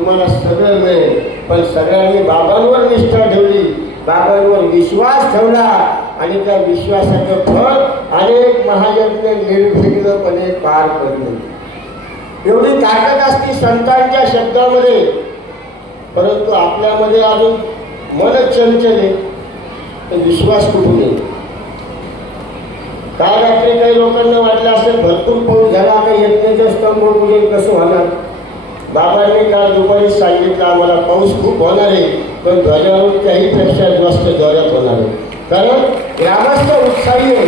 तुम्हाला सगळं मिळेल. पण सगळ्यांनी बाबांवर निष्ठा ठेवली. बाबांवर विश्वास ठेवला. आणि त्या विश्वासाचं फळ अनेक महायज्ञ निर्विघ्नपणे पार पडले. एवढी ताकद असती संतांच्या शब्दामध्ये. परंतु आपल्यामध्ये अजून मन चंचल. आहे तर विश्वास कुठून येईल? काल रात्री काही लोकांना वाटलं असेल भरपूर पाऊस झाला काही यज्ञाचं स्तंभ पूजन कसं होणार? बाबांनी काल दुपारी सांगितलं आम्हाला पाऊस खूप होणार आहे पण ध्वजावरून त्याहीपेक्षा जास्त जोरात होणार आहे. कारण ग्रामस्थ उत्साही आहे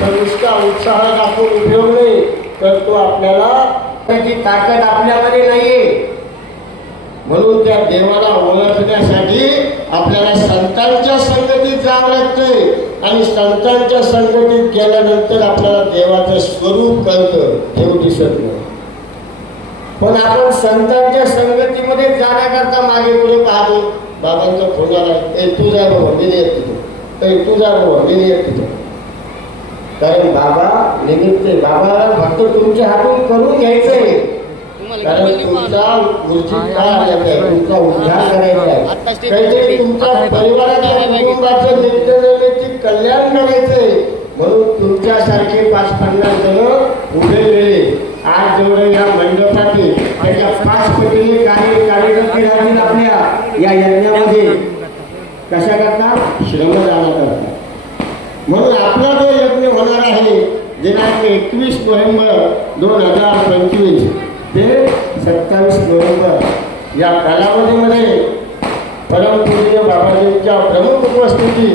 तर नुसता उत्साह दाखवून उपयोग नाही तर तो आपल्याला त्याची ताकद आपल्यामध्ये नाहीये. म्हणून त्या देवाला ओळखण्यासाठी आपल्याला संतांच्या संगतीत जावं लागतंय. आणि संतांच्या संगतीत गेल्यानंतर आपल्याला देवाचं स्वरूप कळतं देव दिसत नाही. पण आपण संतांच्या संगतीमध्ये जाण्याकरता मागे पुढे पाहतो बाबांचा फोन आला ए तू जा बाबा मी नाही येत तिथे. ए तू जा बाबा मी नाही येत तिथे. कारण बाबा निमित्त आहे. बाबाला फक्त तुमच्या हातून करून घ्यायचंय. कारण तुमचा उर्जित काळ आहे. तुमचा उद्धार करायचा आहे. काहीतरी तुमच्या परिवाराच्या कुटुंबाचं कल्याण करायचंय म्हणून तुमच्यासारखे पाच पन्नास जण उभे गेले आज जेवढे या मंडपाचे त्याच्या पाच पटीने कार्य कार्यकर्ते राहतील आपल्या. या यज्ञामध्ये. कशा करता? श्रमदान करता. म्हणून आपला जो यज्ञ होणार आहे दिनांक एकवीस नोव्हेंबर दोन हजार पंचवीस ते सत्तावीस नोव्हेंबर या कालावधीमध्ये परमपूज्य बाबाजींच्या प्रमुख उपस्थिती